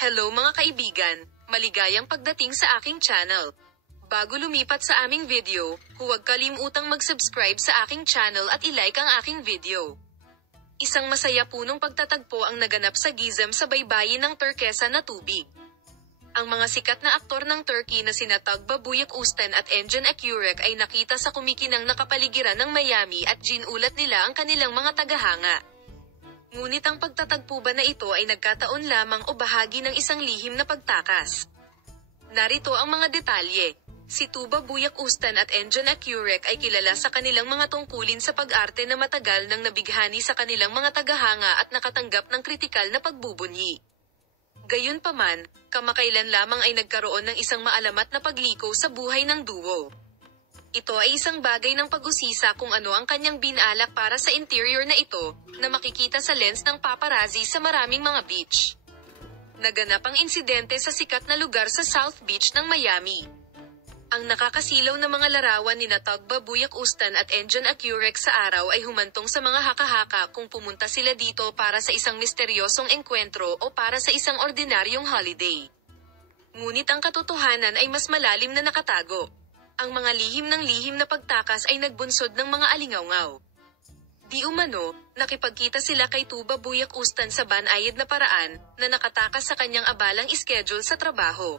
Hello mga kaibigan, maligayang pagdating sa aking channel. Bago lumipat sa aming video, huwag kalimutang mag-subscribe sa aking channel at i-like ang aking video. Isang masaya punong pagtatagpo ang naganap sa Gizem sa baybayin ng Turkesa na tubig. Ang mga sikat na aktor ng Turkey na sina Tugba Büyüküstün at Engin Akyurek ay nakita sa kumikinang na kapaligiran ng Miami at ginulat nila ang kanilang mga tagahanga. Ngunit ang pagtatagpo ba na ito ay nagkataon lamang o bahagi ng isang lihim na pagtakas? Narito ang mga detalye. Si Tuba Büyüküstün at Engin Akyurek ay kilala sa kanilang mga tungkulin sa pag-arte na matagal nang nabighani sa kanilang mga tagahanga at nakatanggap ng kritikal na pagbubunyi. Gayunpaman, kamakailan lamang ay nagkaroon ng isang maalamat na pagliko sa buhay ng duo. Ito ay isang bagay ng pag-usisa kung ano ang kanyang binalak para sa interior na ito, na makikita sa lens ng paparazzi sa maraming mga beach. Naganap ang insidente sa sikat na lugar sa South Beach ng Miami. Ang nakakasilaw na mga larawan ni Tugba Büyüküstün at Engin Akyurek sa araw ay humantong sa mga haka-haka kung pumunta sila dito para sa isang misteryosong engkwentro o para sa isang ordinaryong holiday. Ngunit ang katotohanan ay mas malalim na nakatago. Ang mga lihim na pagtakas ay nagbunsod ng mga alingawngaw. Di umano, nakipagkita sila kay Tuba Büyüküstün sa banayad na paraan, na nakatakas sa kanyang abalang schedule sa trabaho.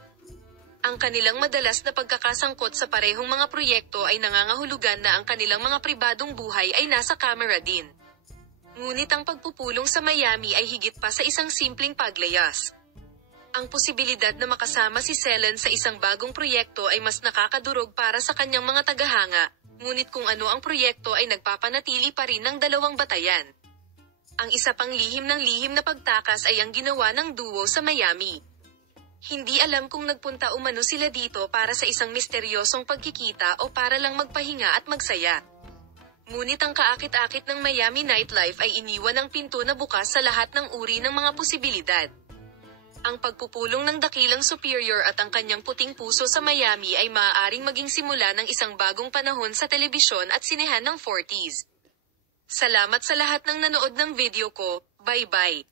Ang kanilang madalas na pagkakasangkot sa parehong mga proyekto ay nangangahulugan na ang kanilang mga pribadong buhay ay nasa kamera din. Ngunit ang pagpupulong sa Miami ay higit pa sa isang simpleng paglayas. Ang posibilidad na makasama si Selen sa isang bagong proyekto ay mas nakakadurog para sa kanyang mga tagahanga, ngunit kung ano ang proyekto ay nagpapanatili pa rin ng dalawang batayan. Ang isa pang lihim na pagtakas ay ang ginawa ng duo sa Miami. Hindi alam kung nagpunta umano sila dito para sa isang misteryosong pagkikita o para lang magpahinga at magsaya. Ngunit ang kaakit-akit ng Miami nightlife ay iniwan ang pinto na bukas sa lahat ng uri ng mga posibilidad. Ang pagpupulong ng dakilang superior at ang kanyang puting puso sa Miami ay maaaring maging simula ng isang bagong panahon sa telebisyon at sinehan ng 40s. Salamat sa lahat ng nanood ng video ko, bye-bye.